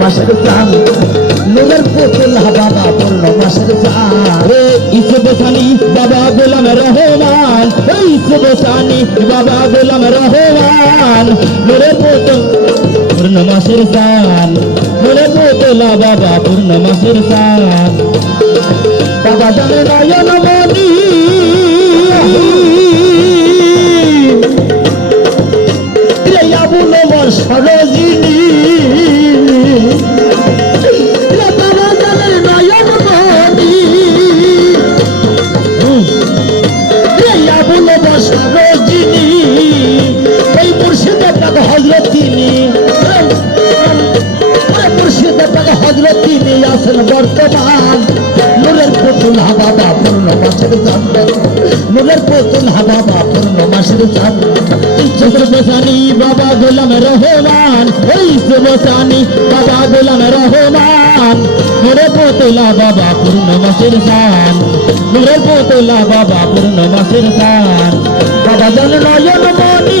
মাসের চান নূরের পুতুলা বাবা পূর্ণ মাসের চান রে ইসবসানি বাবা গোলাম রহমান রে ইসবসানি বাবা গোলাম রহমান। নূরে পুতুল পূর্ণমাসের সান নূরে পুতুলা বাবা পূর্ণমাসের সান বাবা জানে নয়ন মনি। পাক হজরত তিনি। মুর্শিদে পাক হজরত তিনি আছেন বর্তমান। নূরের পুতুল বাবা পূর্ণ মাসের চাঁদ নূরের পুতুল বাবা পূর্ণ মাসের চাঁদ ইসবসানি বাবা গোলাম রহমান। রে ইসবসানি বাবা গোলাম রহমান। নূরে পুতুলা বাবা পূর্ণমাসের সান নূরে পুতুলা বাবা পূর্ণমাসের সান বাবা জান নয়ন মনি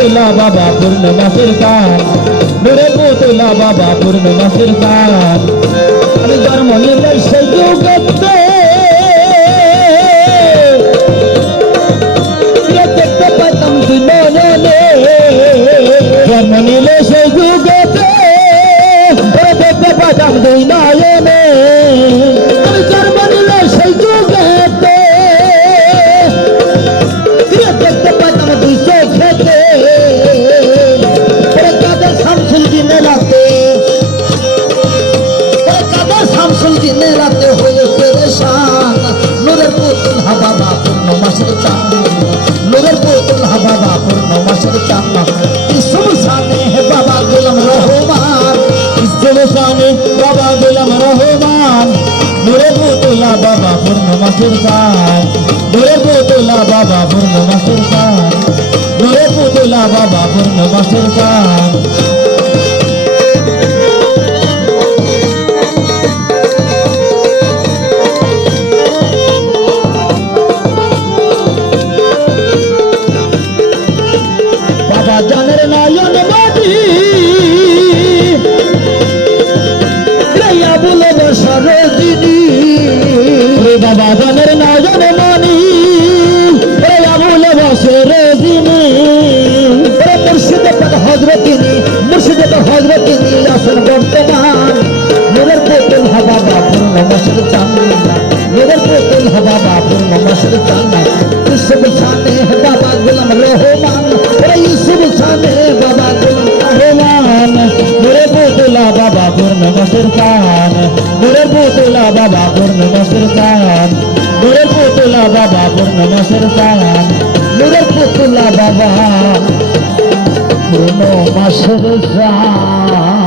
पोतला बाबा पूर्णिमा सरकार मेरे पोतला बाबा पूर्णिमा सरकार आणि धर्मलीला सजू गप्पे जर्मनीले सजू गप्पे ইসবসানি বাবা গোলাম রহমান। দূরে পুতলা বাবা পূর্ণমাসের কান দূরে পুতলা বাবা পূর্ণমাসের কান দূরে পুতলা বাবা পূর্ণমাসের কান আবুল সরজিনী রে বাবা, জানের নয়ন মনি। রে আবুল বসের দিনী মুর্শিদে পাক হজরতিনী মুর্শিদে পাক হজরতিনী আসেন বর্তমান। নূরের পুতুল হবা বাপুর নমস্কার চান্না নূরের পুতুল হবা বাপুর নমস্কার চান্না ইসব সানে বাবা পূর্ণমাসের কান নূরে পুতলা বাবা পূর্ণমাসের কান নূরের পুতুলা বাবা পূর্ণ মাসের চান